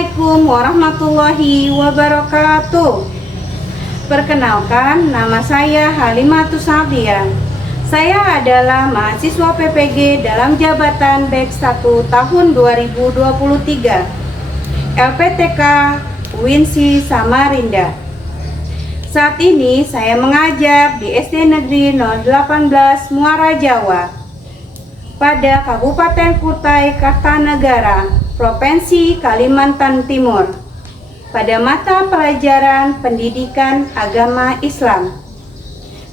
Assalamualaikum warahmatullahi wabarakatuh. Perkenalkan, nama saya Halimatus Sa'diyah. Saya adalah mahasiswa PPG dalam jabatan BEK 1 tahun 2023 LPTK UINSI Samarinda. Saat ini saya mengajar di SD Negeri 018 Muara Jawa pada Kabupaten Kutai Kartanegara, Provinsi Kalimantan Timur, pada mata pelajaran Pendidikan Agama Islam.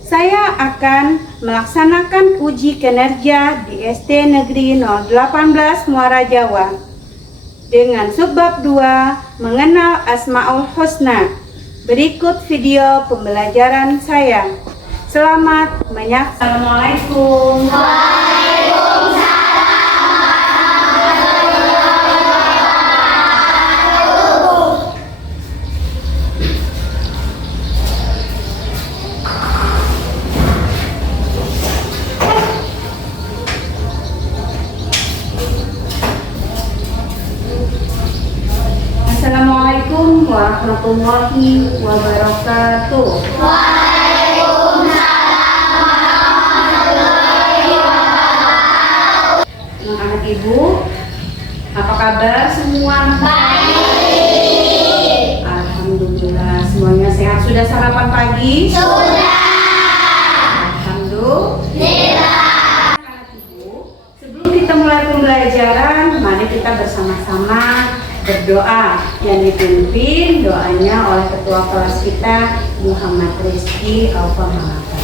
Saya akan melaksanakan uji kinerja di SD Negeri 018 Muara Jawa dengan subbab 2, mengenal Asmaul Husna. Berikut video pembelajaran saya. Selamat menyaksikan. Assalamualaikum. Assalamualaikum warahmatullahi wabarakatuh. Waalaikumsalam warahmatullahi wabarakatuh. Anak ibu, apa kabar semua? Baik. Alhamdulillah, semuanya sehat. Sudah sarapan pagi? Sudah. Alhamdulillah. Anak ibu, sebelum kita mulai pembelajaran, mari kita bersama-sama berdoa yang dipimpin doanya oleh ketua kelas kita Muhammad Rizky Alfa Malaka.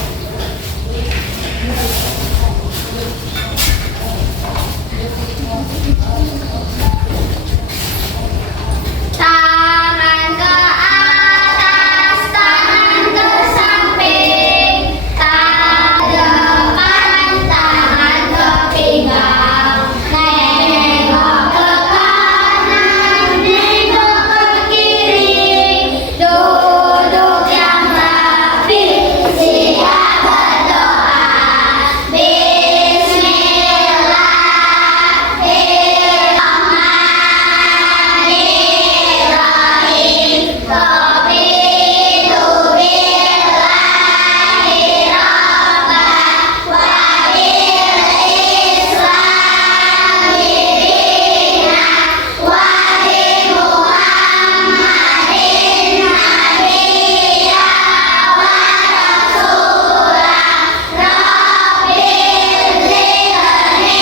Tangan ke atas, tangan ke samping, tangan depan, tangan ke pinggang. Nengok ke kanan, nengok ke kiri, duduk yang rapi, siap berdoa. Bismillahirrahmanirrahim. Raditu billahi rabban wa bil islami dinan wa bi Muhammadin nabiyya wa rasulah. Rabbil zidni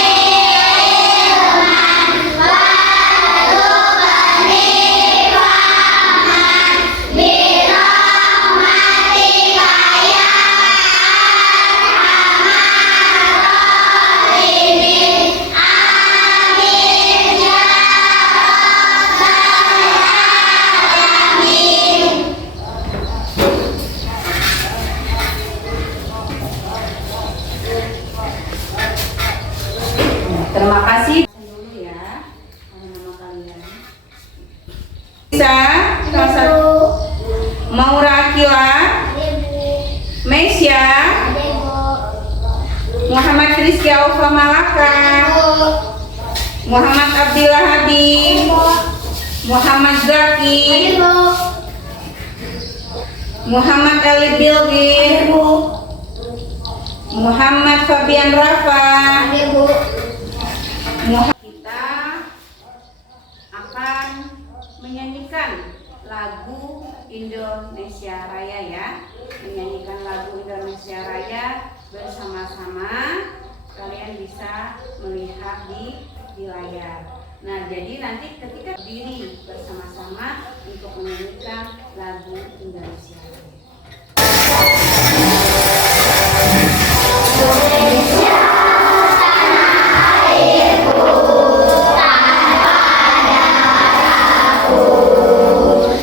ilman warzuqni fahman birahmatika ya arhamar rahimin. Amin ya rabbal alamin. Terima kasih dulu ya. Nama kalian. Bisa? Kelas satu. Maura Akila, Mesya, Muhammad Rizky Alfa Malaka, Muhammad Abdillah Habib, Muhammad Zaki, Muhammad Ali Bilgir, Muhammad Fabian Rafa. Kita akan menyanyikan lagu Indonesia Raya ya. Menyanyikan lagu Indonesia Raya bersama-sama. Kalian bisa melihat di layar. Nah, jadi nanti ketika berdiri bersama-sama untuk menyanyikan lagu Indonesia Raya.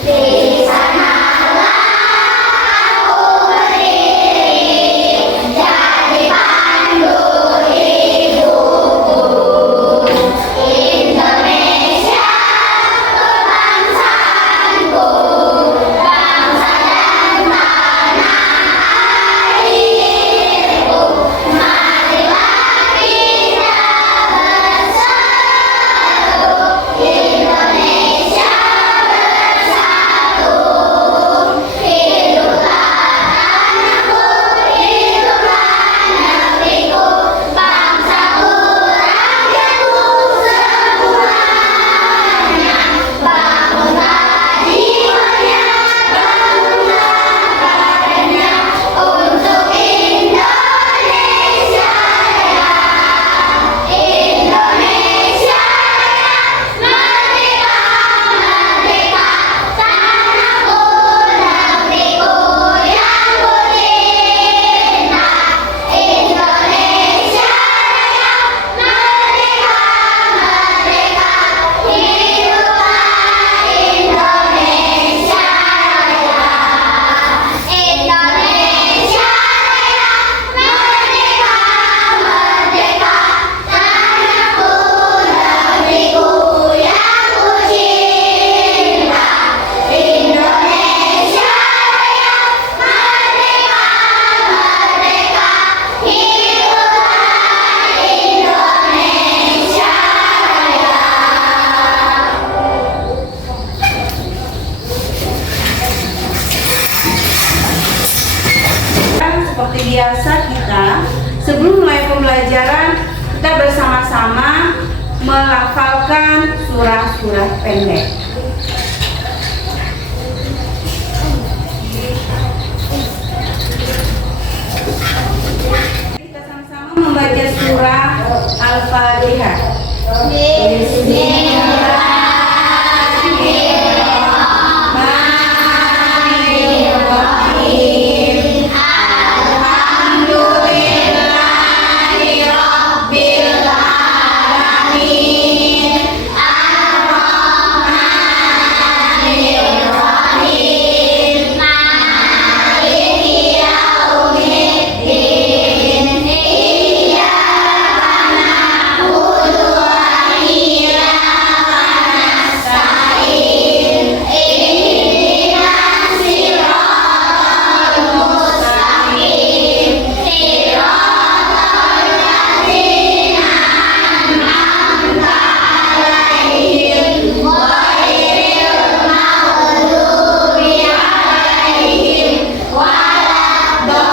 Di sanalah aku berdiri, jadi pandu hidupku. Indonesia kebangsaanku, bangsa dan seperti biasa kita sebelum mulai pembelajaran kita bersama-sama melafalkan surah-surah pendek. Kita sama-sama membaca surah Al-Fatihah. Bismillahirrahmanirrahim. Alhamdulillahirabbil alamin. Ar-Rahmanirrahim. Maliki yaumiddin. Iyyaka na'budu wa iyyaka nasta'in. Ihdinas siratal mustaqim. Siratal ladzina an'amta 'alaihim ghairil maghdubi 'alaihim waladdallin.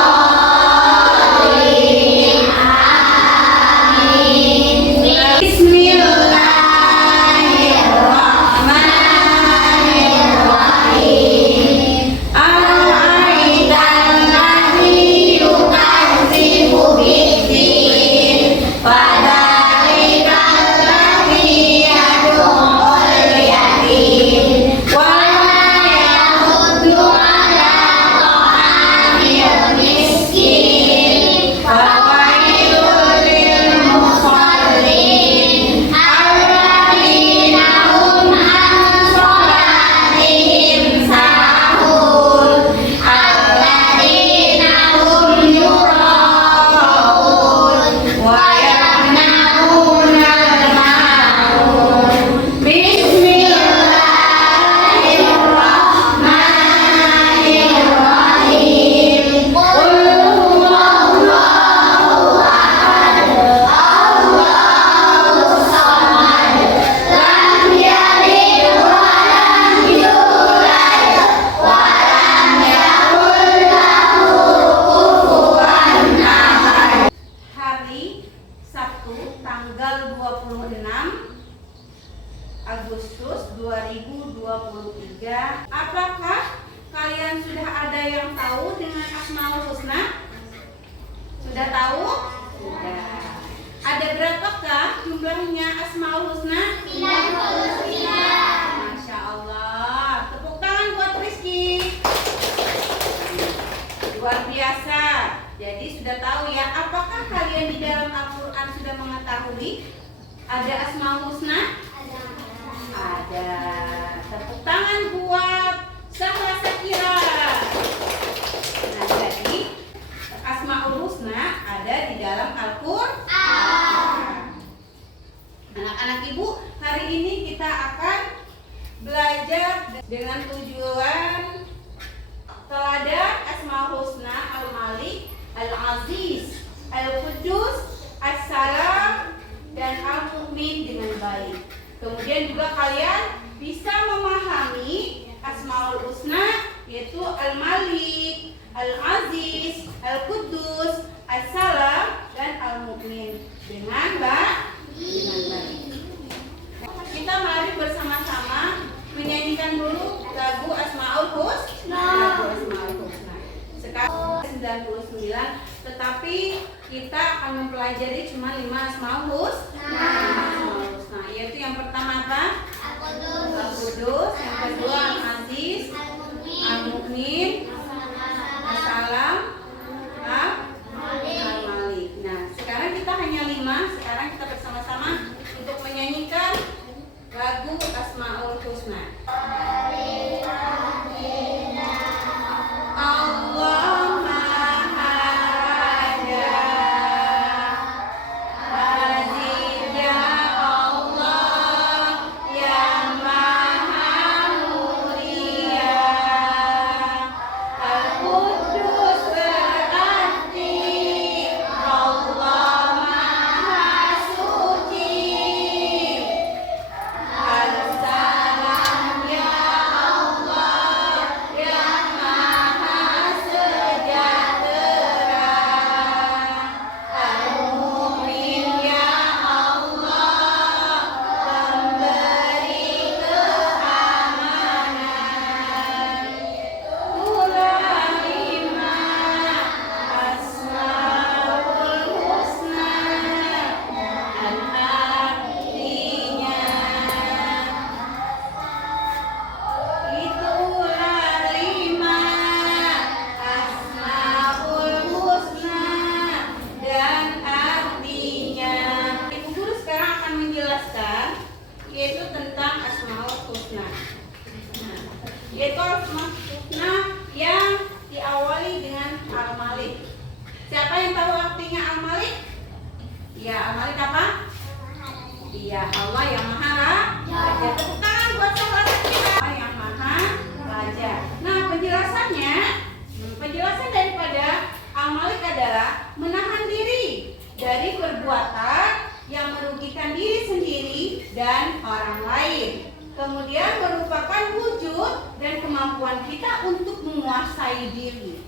Amin. Bismillahirrahmanirrahim. Ara'aital ladzi yukadzibu biddin. Fadzalika alladzi yad'ul yatim wa la yahuddu 'ala ta'amil miskin. Fawailul lil musallin alladzina hum an shalatihim sahun alladzina hum yura'un wa yamna'unal ma'un. Bismillahirrahmanirrahim. Qul huwallahu ahad. Allahus samad. Lam yalid wa lam yulad wa lam yakul lahu kufuwan ahad. Hari Sabtu tanggal 26 Agustus 2023. Apakah kalian sudah ada yang tahu dengan Asmaul Husna? Sudah tahu? Sudah. Ada berapakah jumlahnya Asmaul Husna? 99. Masya Allah. Tepuk tangan buat Rizky. Luar biasa. Jadi sudah tahu ya. Apakah kalian di dalam Al-Quran sudah mengetahui ada Asmaul Husna? Ada. Tepuk tangan buat Sahla Sakira. Nah, jadi Asmaul Husna ada di dalam Al-Quran. Anak-anak ibu, hari ini kita akan belajar dengan tujuan teladan Asmaul Husna Al-Malik, Al-Aziz, Al-Qudus, As-Salam, dan Al-Mu'min dengan baik. Kemudian juga kalian bisa memahami Asmaul Husna yaitu Al-Malik, Al-Aziz, Al-Qudus, As-Salam, dan Al-Mu'min dengan baik. Kita mari bersama-sama menyanyikan dulu lagu Asmaul Husna. Lagu Asmaul Husna. Sekarang 99, tetapi kita akan mempelajari cuma 5 Asmaul Husna. Yaitu yang pertama apa? Al-Qudus. Yang kedua Al-Aziz, Al-Mu'min, As-Salam, Al-Malik. Nah, sekarang kita hanya 5. Sekarang kita bersama-sama untuk menyanyikan lagu Asmaul Husna. Allah Maha Raja, Aziz ya Allah, yang Maha Mulia, Al-Qudus Siapa yang tahu artinya Al-Malik? Iya, Al-Malik apa? Iya, Allah yang Maha Raja. Tepuk tangan buat sahabat kita. Allah yang Maha Raja. Nah, penjelasan daripada Al-Malik adalah menahan diri dari perbuatan yang merugikan diri sendiri dan orang lain. Kemudian merupakan wujud dan kemampuan kita untuk menguasai diri.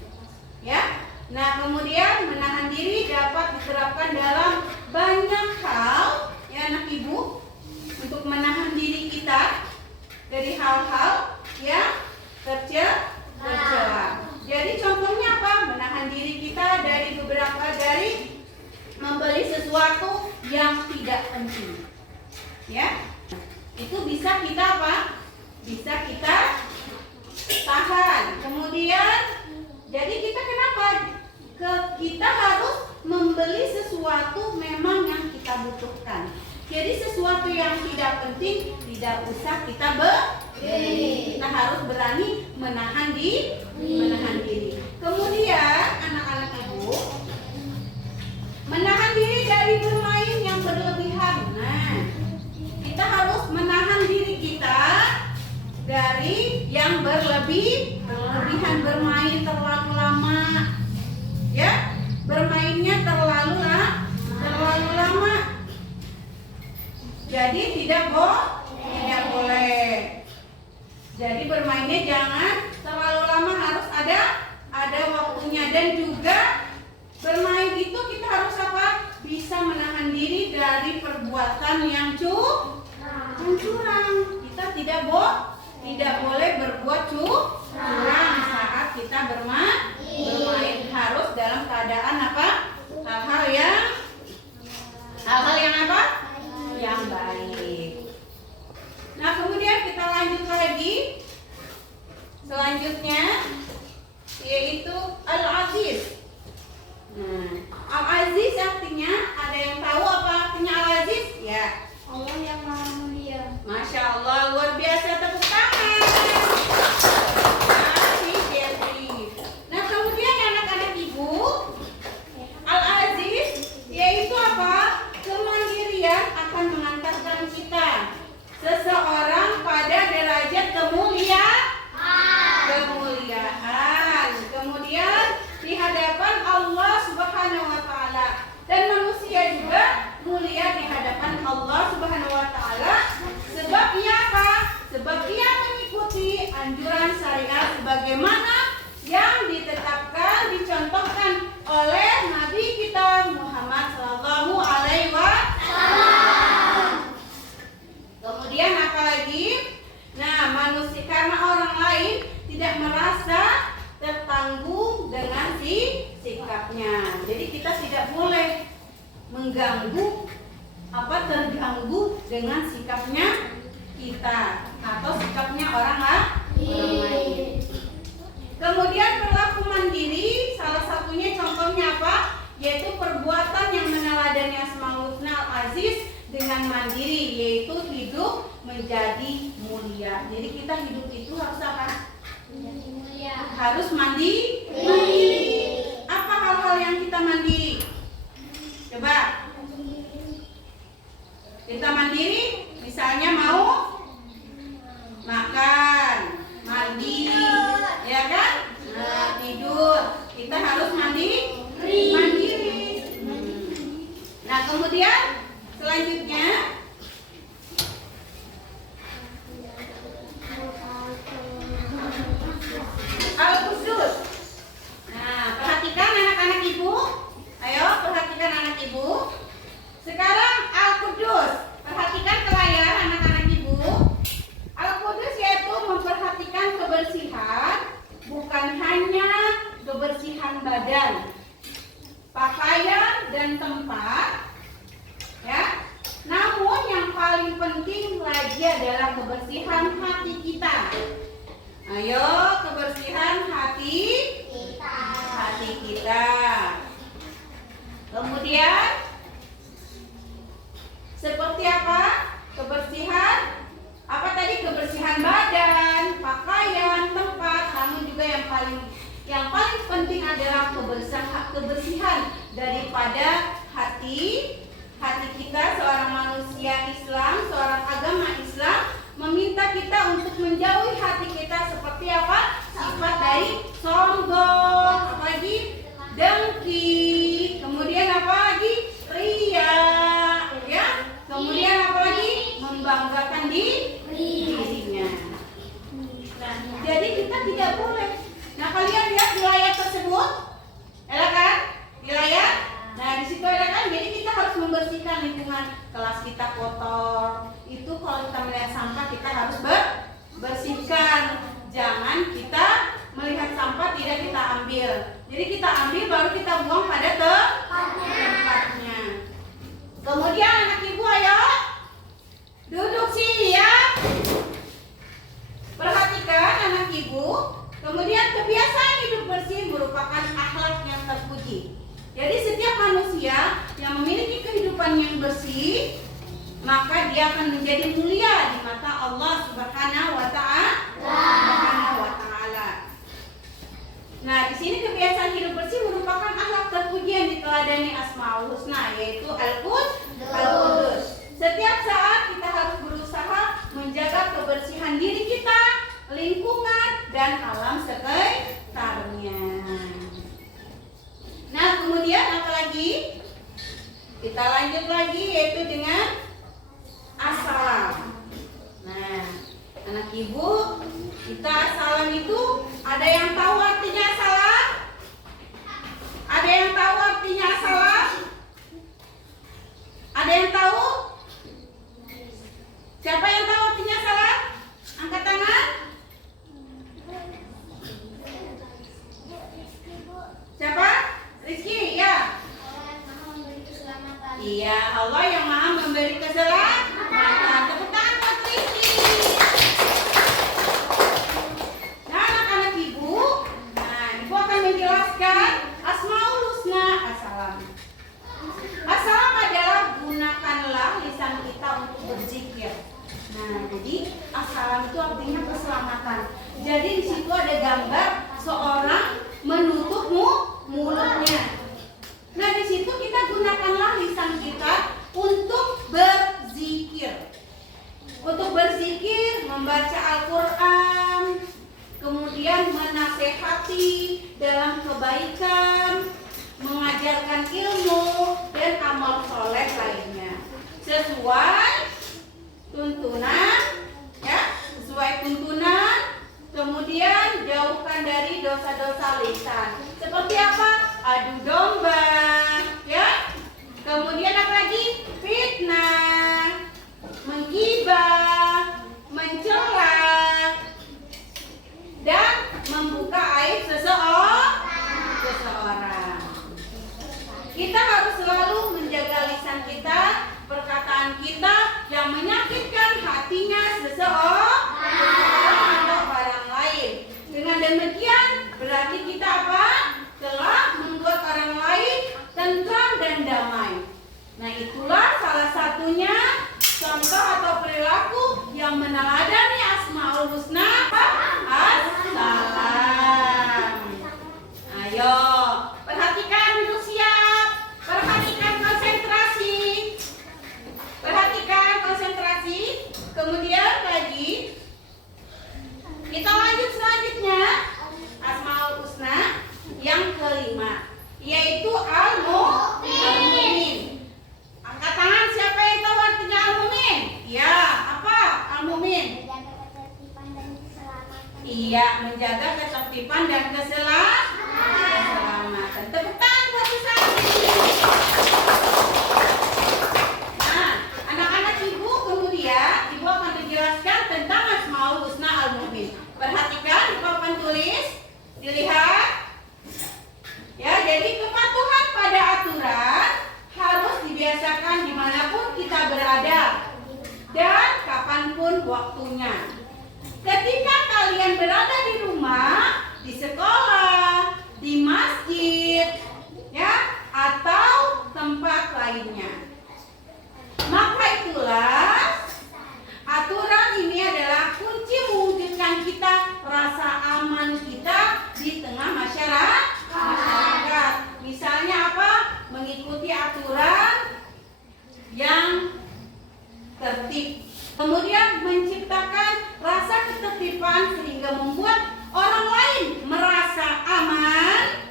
Ya. Nah, kemudian menahan diri dapat diterapkan dalam banyak hal, ya anak ibu, untuk menahan diri kita dari hal-hal yang tercela. Jadi contohnya apa? Menahan diri kita dari membeli sesuatu yang tidak penting. Ya. Itu bisa kita apa? Bisa kita tahan. Kemudian jadi kita kenapa? Kita harus membeli sesuatu memang yang kita butuhkan. Jadi sesuatu yang tidak penting tidak usah kita beli. Kita harus berani menahan diri. Kemudian anak-anak ibu, menahan diri dari bermain yang berlebihan. Nah, kita harus menahan diri kita dari yang berlebihan, bermain terlalu lama. Ya, bermainnya terlalu lama. Jadi tidak boleh. Jadi bermainnya jangan terlalu lama, harus ada waktunya. Dan juga bermain itu kita harus apa? Bisa menahan diri dari perbuatan yang curang. Kita tidak boleh berbuat curang saat kita bermain. Harus dalam keadaan apa? Hal-hal yang apa? Yang baik. Nah, kemudian kita lanjut lagi. Selanjutnya yaitu Al-Aziz. Al-Aziz artinya, ada yang tahu apa artinya Al-Aziz? Ya, Allah yang Maha Mulia. Masya Allah, luar biasa, tepuk tangan. Masih Jeffrey. Nah, kemudian anak-anak ibu, Al-Aziz yaitu apa? Kemandirian akan mengantarkan kita seseorang pada derajat kemuliaan. Kemudian di hadapan Allah Subhanahu wa taala, dan manusia juga mulia di hadapan Allah Subhanahu wa taala. Sebab ia apa? Sebab ia mengikuti anjuran syariat sebagaimana yang ditetapkan, dicontohkan oleh Nabi kita Muhammad sallallahu alaihi wasallam. Kemudian apa lagi? Nah, manusia karena orang lain tidak merasa tertanggung dengan sikapnya. Jadi kita tidak boleh terganggu dengan sikapnya kita atau sikapnya orang lain. Kemudian perilaku mandiri, salah satunya contohnya apa? Yaitu perbuatan yang meneladani Asmaul Husna Al-Aziz dengan mandiri, yaitu hidup menjadi mulia. Jadi kita hidup itu harus apa? Harus mandiri. Apa hal-hal yang kita mandiri? Coba. Kita mandiri, misalnya mau makan, mandi, ya kan? Nah, tidur. Kita harus mandiri. Nah, kemudian selanjutnya Al-Qudus. Nah, perhatikan anak-anak ibu. Ayo, perhatikan anak ibu. Sekarang Al-Qudus. Perhatikan ke layar anak-anak ibu. Al-Qudus yaitu memperhatikan kebersihan, bukan hanya kebersihan badan, pakaian dan tempat, ya. Namun yang paling penting lagi adalah kebersihan hati kita. Ayo, kebersihan hati kita. Kemudian seperti apa? Kebersihan apa tadi? Kebersihan badan, pakaian, tempat. Namun juga yang paling penting adalah kebersihan daripada hati kita seorang manusia Islam, seorang agama Islam meminta kita untuk menjauhi hati kita seperti apa? Sifat dari sombong, apalagi dengki, kemudian apalagi ria, ya, kemudian apalagi membanggakan dirinya. Nah, jadi kita tidak boleh. Nah, kalian lihat di layar tersebut, ya kan? Di layar. Nah, di situ ada kan, jadi kita harus membersihkan lingkungan kelas kita kotor. Itu kalau kita melihat sampah kita harus bersihkan. Jangan kita melihat sampah tidak kita ambil. Jadi kita ambil baru kita buang pada tempatnya. Kemudian anak ibu ayo duduk siap. Perhatikan anak ibu. Kemudian kebiasaan hidup bersih merupakan akhlak yang terpuji. Jadi setiap manusia yang memiliki kehidupan yang bersih, maka dia akan menjadi mulia di mata Allah Subhanahu wa Ta'ala. Nah, di sini kebiasaan hidup bersih merupakan akhlak terpuji yang diteladani Asmaul Husna, yaitu Al-Qudus. Setiap saat kita harus berusaha menjaga kebersihan diri kita, lingkungan, dan alam sekitarnya. Nah, kemudian apa lagi? Kita lanjut lagi, yaitu dengan assalam. Nah, anak ibu, kita assalam itu ada yang tahu artinya assalam? Ada yang tahu artinya assalam? Ada yang tahu? Siapa yang tahu artinya assalam? Angkat tangan. Siapa? Rizky, ya. Iya, Allah yang Maha memberi keselamatan. Tepuk tangan buat Rizky. Nah, anak-anak ibu, ibu akan menjelaskan Asmaul Husna Assalam. Assalam adalah gunakanlah lisan kita untuk berzikir. Nah, jadi assalam itu artinya keselamatan. Jadi di situ ada gambar seorang menutup mulutnya. Nah, di situ kita gunakanlah lisan kita untuk berzikir. Untuk berzikir, membaca Al-Qur'an, kemudian menasehati dalam kebaikan, mengajarkan ilmu dan amal soleh lainnya. Sesuai tuntunan, ya, sesuai tuntunan. Kemudian jauhkan dari dosa-dosa lisan. Seperti apa? Adu domba, ya. Kemudian apa lagi? Fitnah, menggibah, mencela, dan membuka aib seseorang. Kita harus selalu menjaga lisan kita, perkataan kita yang menyakitkan hatinya seseorang atau orang lain. Dengan demikian berarti kita apa? Telah membuat orang lain tentram dan damai. Nah, itulah salah satunya contoh atau perilaku yang meneladani Asmaul Husna Assalam. Ayo, perhatikan, duduk siap. Perhatikan, konsentrasi. Perhatikan, konsentrasi. Kemudian lagi kita lanjut selanjutnya Asmaul Husna yang kelima, yaitu Al-Mu'min. Angkat tangan siapa yang tahu artinya Al-Mu'min? Ya, apa Al-Mu'min? Iya, menjaga ketertiban dan keselamatan. Kemudian menciptakan rasa ketertiban sehingga membuat orang lain merasa aman.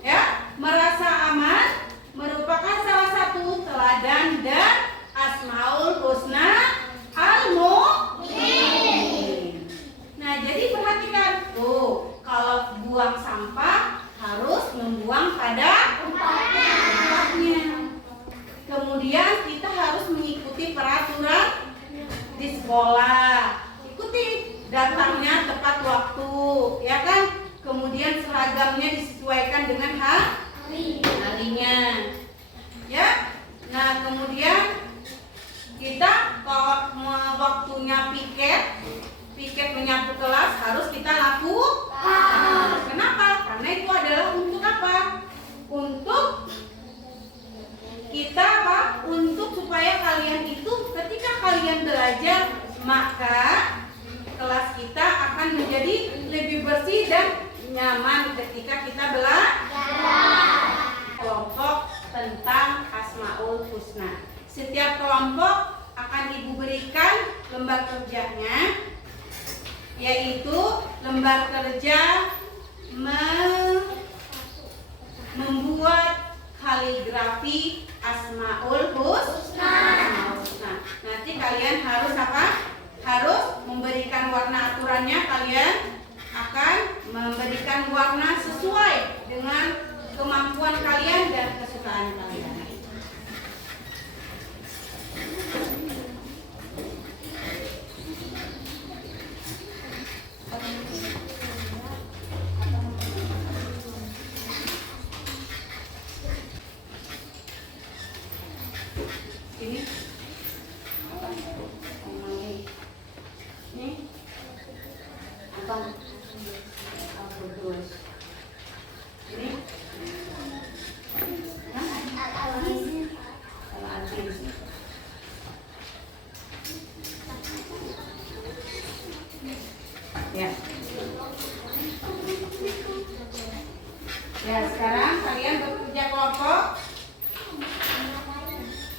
Ya, merasa aman merupakan salah satu teladan dan Asmaul Husna Al-Mu'min. Nah, jadi perhatikan tuh, kalau buang sampah harus membuang pada tempatnya. Kemudian kita harus mengikuti peraturan di sekolah. Ikuti datangnya tepat waktu, ya kan? Kemudian seragamnya disesuaikan dengan harinya. Ya. Nah, kemudian kita kalau waktunya piket menyapu kelas harus kita lakukan. Kenapa? Karena itu adalah untuk apa? Untuk kita apa? Untuk supaya kalian itu ketika kalian belajar, maka kelas kita akan menjadi lebih bersih dan nyaman ketika kita belajar. Kelompok tentang Asmaul Husna. Setiap kelompok akan Ibu berikan lembar kerjanya, yaitu lembar kerja membuat kaligrafi Asmaul Husna. Nanti kalian harus apa? Harus memberikan warna aturannya. Kalian akan memberikan warna sesuai dengan kemampuan kalian dan kesukaan kalian. Ini apa? Ini apa? Terus ini ya. Ya, sekarang kalian bekerja kelompok.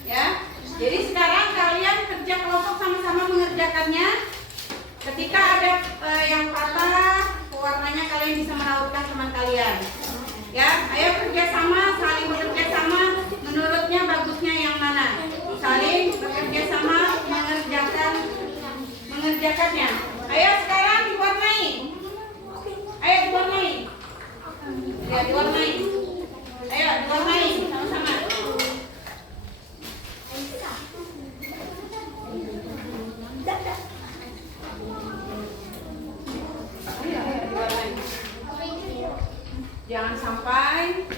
Ya. Jadi sekarang kalian kerja kelompok sama-sama mengerjakannya. Ketika ada yang patah warnanya, kalian bisa merautkan teman kalian. Ya, ayo kerja sama, saling bekerja sama. Menurutnya bagusnya yang mana? Saling bekerja sama mengerjakannya. Ayo sekarang diwarnai. Ayo diwarnai. Ya, diwarnai. Ayo diwarnai sama-sama. Jangan sampai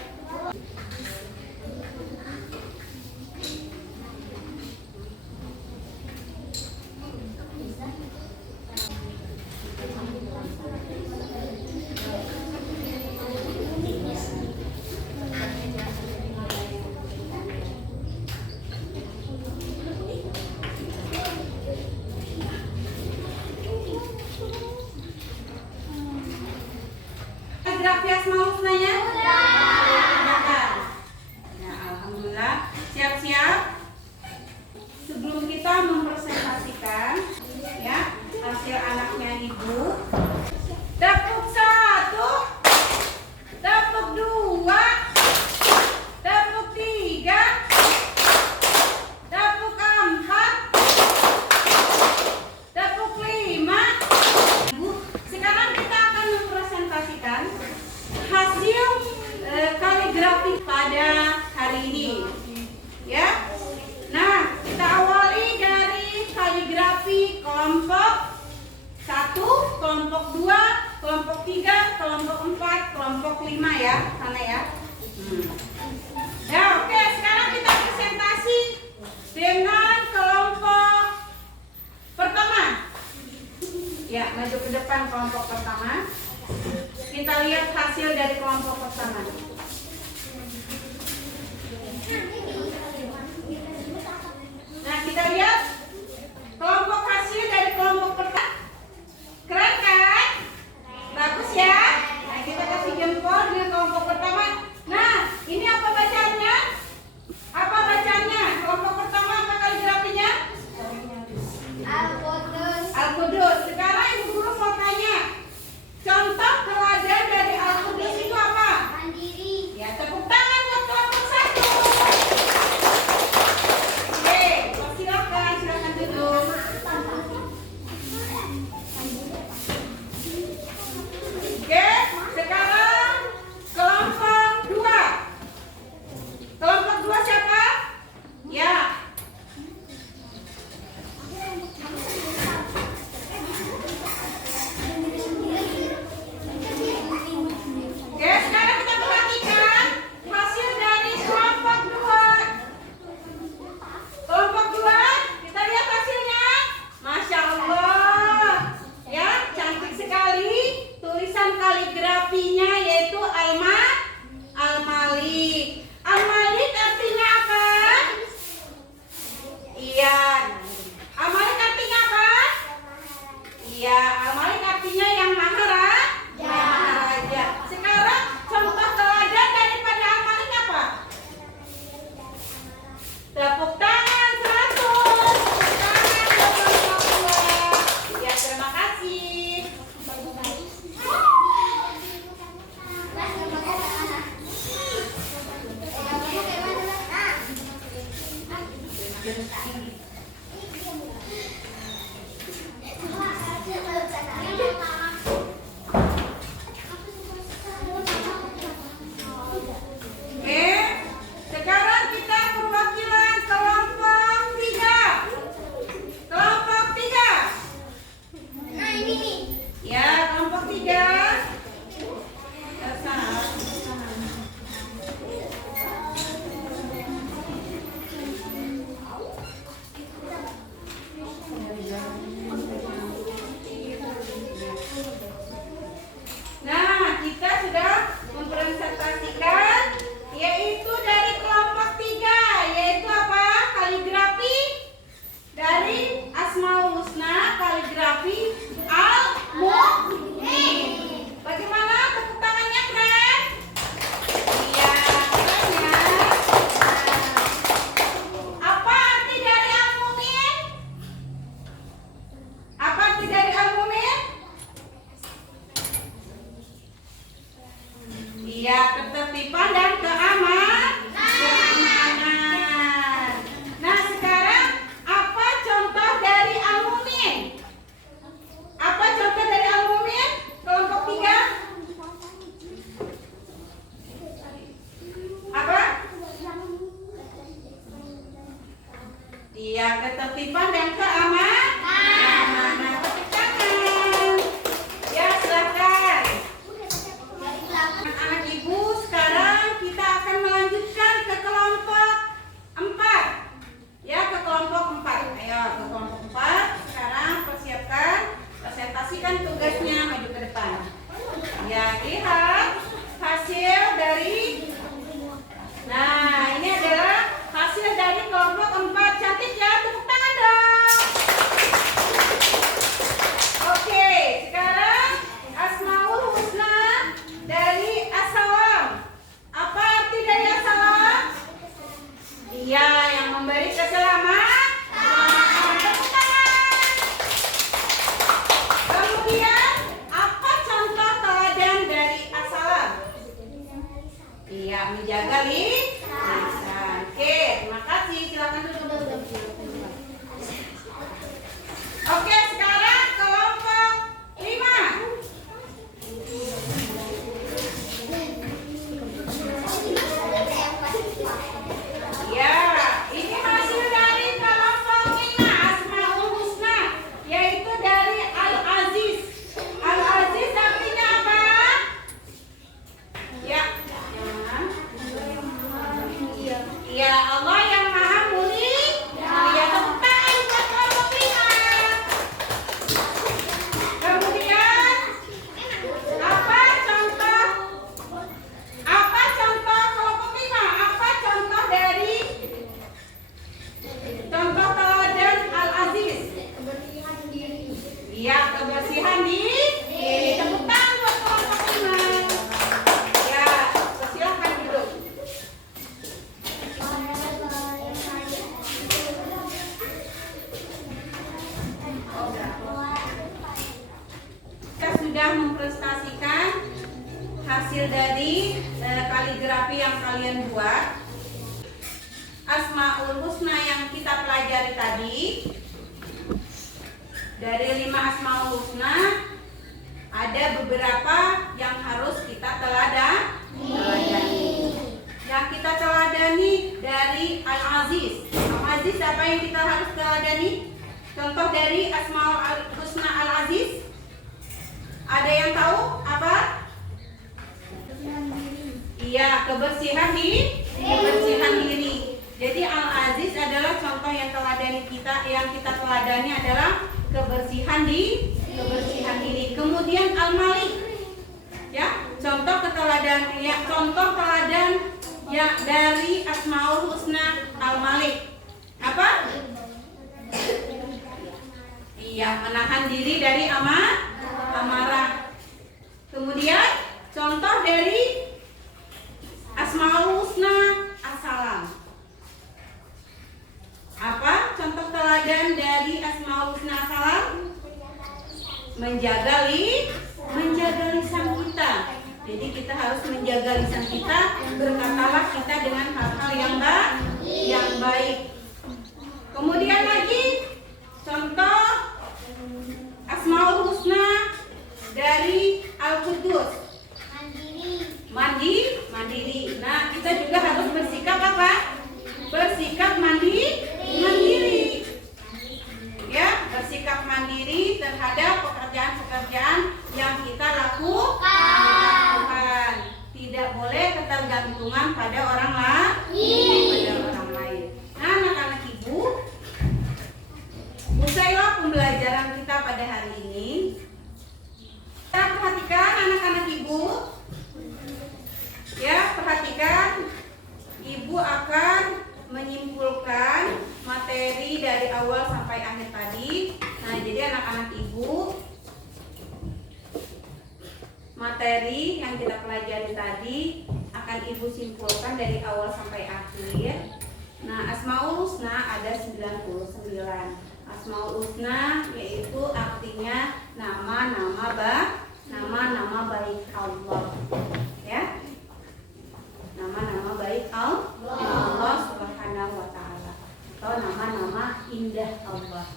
kaligrafi Asmaul Husnanya? Ya, alhamdulillah. Siap-siap. Sebelum kita mempresentasikan ya hasil anaknya Ibu, tepuk 1, tepuk 2, tepuk 3, tepuk 4, tepuk 5. Ibu, sekarang kita akan mempresentasikan hasil kaligrafi pada hari ini. Ya. Nah, kita awali dari kaligrafi kelompok 1, kelompok 2, kelompok 3, kelompok 4, kelompok 5 ya, sana ya. Ya, oke, sekarang kita presentasi dengan kelompok pertama. Ya, maju ke depan kelompok pertama. Kita lihat hasil dari kelompok pertama. Nah, kita lihat kelompok hasil dari kelompok pertama. Keren kan? Bagus ya? Nah, kita kasih jempol di kelompok pertama. Nah, ini ketertiban dan keamanan. Nah, tepuk tangan. Ya, silakan. Anak ibu, sekarang kita akan melanjutkan ke kelompok 4. Ya, ke kelompok 4. Ayo, ke kelompok 4. Sekarang persiapkan, presentasikan tugasnya, maju ke depan. Ya, lihat hasil dari. Nah, ini adalah hasil dari kelompok 4. Cantik ya, tepuk tangan dong. Oke, sekarang Asmaul Husna dari As-Salam. Apa arti dari As-Salam? Iya, yang memberi keselamatan. Tepuk tangan. Kemudian, apa contoh teladan dari As-Salam? Iya, menjaga lisan. Oke, terima kasih. Silakan duduk. Oke, sekarang kelompok 5. Ya, ini hasil dari kelompok 5 Asmaul Husna, yaitu dari Al-Aziz. Al-Aziz artinya apa? Ya, ya, Allah yang Maha Mulia. Tepuk tangan buat kelompok 5. Kemudian apa contoh kelompok 5? Apa contoh dari contoh teladan Al-Aziz? Iya, kebersihan diri. Tepuk tangan buat kelompok 5. Ya, silakan duduk. Kita sudah mempresentasikan hasil dari kaligrafi yang kalian buat. Asmaul Husna yang kita pelajari tadi, dari 5 Asmaul Husna ada beberapa yang harus kita teladani. Yang kita teladani dari Al-Aziz. Al-Aziz apa yang kita harus teladani? Contoh dari Asmaul Husna Al-Aziz. Ada yang tahu apa? Iya, kebersihan diri. Jadi Al-Aziz adalah contoh yang teladani kita, yang kita teladani adalah kebersihan diri. Kemudian Al-Malik. Ya, contoh teladan ya dari Asmaul Husna Al-Malik. Apa? Iya, menahan diri dari amarah. Kemudian contoh dari Asmaul Husna As-Salam. Apa contoh teladan dari Asmaul Husna As-Salam? Menjaga lisan kita. Jadi kita harus menjaga lisan kita. Berkatalah kita dengan hal-hal yang baik. Kemudian lagi contoh Asmaul Husna dari Al-Qudus. Mandiri. Nah, kita juga harus bersikap apa? Bersikap mandiri. Ya, bersikap mandiri terhadap pekerjaan-pekerjaan yang kita lakukan. Tidak boleh ketergantungan pada orang lain. Nah, anak-anak ibu, usailah pembelajaran kita pada hari ini. Kita perhatikan anak-anak ibu. Ya, perhatikan. Ibu akan menyimpulkan materi dari awal sampai akhir tadi. Nah, jadi anak-anak ibu, materi yang kita pelajari tadi akan ibu simpulkan dari awal sampai akhir. Nah, Asmaul Husna ada 99. Asmaul Husna yaitu artinya nama-nama baik Allah. Ya. Nama-nama baik Allah Subhanahu wa taala, atau nama-nama indah Allah.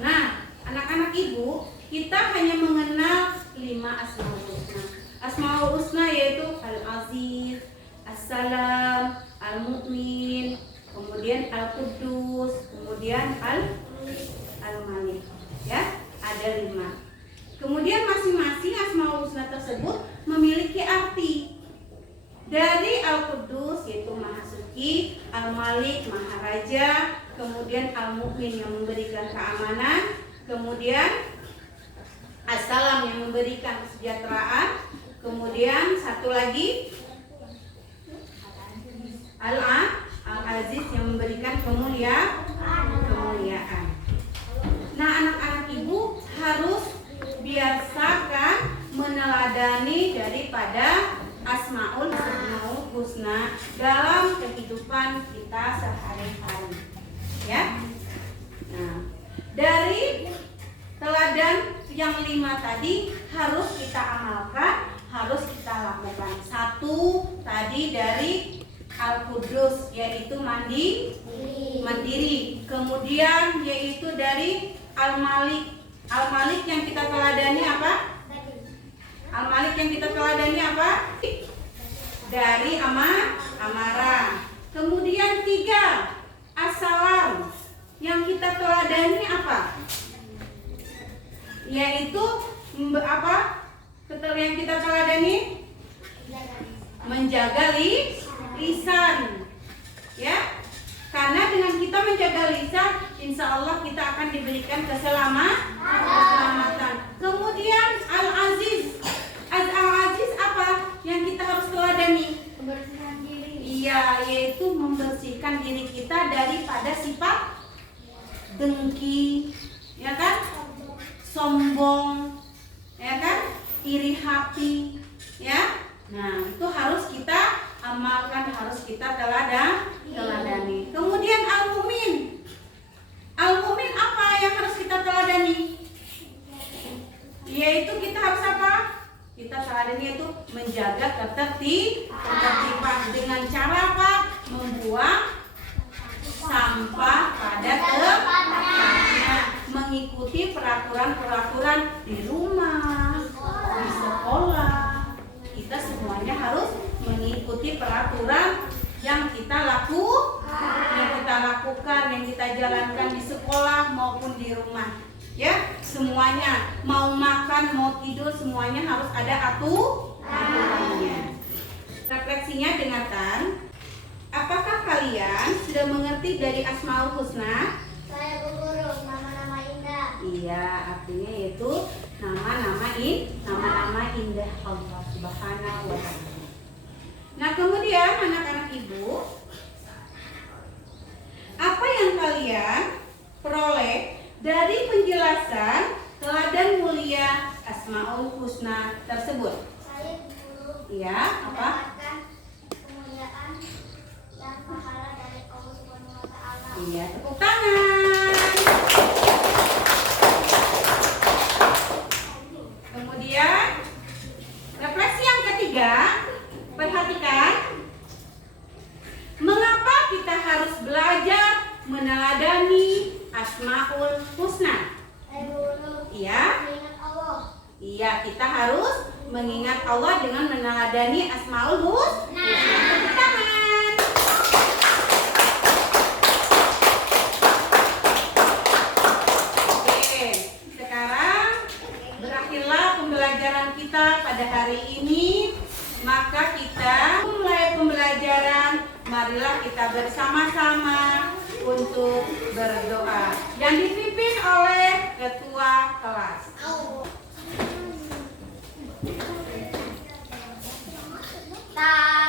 Nah, anak-anak ibu, kita hanya mengenal 5 Asmaul Husna. Asmaul Husna yaitu Al-Aziz, As-Salam, Al-Mu'min, kemudian kemudian Al-Quddus, kemudian Al-Malik. Ya, ada 5. Kemudian masing-masing Asmaul Husna tersebut memiliki arti. Dari Al-Quddus yaitu Maha Suci, Al-Malik Maha Raja, kemudian Al-Mu'min yang memberikan keamanan, kemudian As-Salam yang memberikan kesejahteraan, kemudian satu lagi Al-Aziz yang memberikan kemuliaan. Nah, anak-anak ibu harus biasakan meneladani daripada Asmaul Husna dalam kehidupan kita sehari-hari. Ya. Nah, dari teladan yang 5 tadi harus kita amalkan, harus kita lakukan. 1 tadi dari Al-Quddus yaitu mandiri. Kemudian yaitu dari Al-Malik. Al-Malik yang kita teladani apa? Al-Malik yang kita teladani apa? Dari amarah. Kemudian 3 As-Salam yang kita teladani apa? Yaitu apa? Yang kita teladani menjaga lisan. Ya. Karena dengan kita menjaga lisan, insya Allah kita akan diberikan keselamatan. Kemudian Al-Aziz. Al-Aziz apa yang kita harus teladani? Membersihkan diri. Iya, yaitu membersihkan diri kita daripada sifat dengki, ya kan? Sombong, ya kan? Iri hati, ya. Nah, itu harus kita amalkan, harus kita teladani. Kemudian Al-Mu'min. Al-Mu'min apa yang harus kita teladani? Yaitu kita harus apa? Kita teladani itu menjaga ketertiban dengan cara apa? Membuang sampah pada tempatnya, mengikuti peraturan-peraturan di rumah, di sekolah. Kita semuanya harus mengikuti peraturan yang kita lakukan, yang kita jalankan di sekolah maupun di rumah. Ya, semuanya mau makan, mau tidur, semuanya harus ada aturannya. Refleksinya, dengarkan. Apakah kalian sudah mengerti dari Asmaul Husna? Saya guru, nama-nama indah. Iya, artinya yaitu nama-nama indah Allah Subhanahu wa Ta'ala. Nah, kemudian anak-anak ibu, apa yang kalian peroleh dari penjelasan teladan mulia Asmaul Husna tersebut? Saya guru. Iya, apa? Mendapatkan kemuliaan dan pahala dari Allah Subhanahu wa Ta'ala. Iya, tepuk tangan. Kemudian refleksi yang ketiga, perhatikan. Mengapa kita harus belajar meneladani Asmaul Husna? Saya guru. Iya. Mengingat Allah. Iya, kita harus mengingat Allah dengan meneladani Asmaul Husna. Tepuk tangan. Oke, sekarang berakhirlah pembelajaran kita pada hari ini. Maka kita mulai pembelajaran, marilah kita bersama-sama untuk berdoa yang dipimpin oleh ketua kelas. Tak.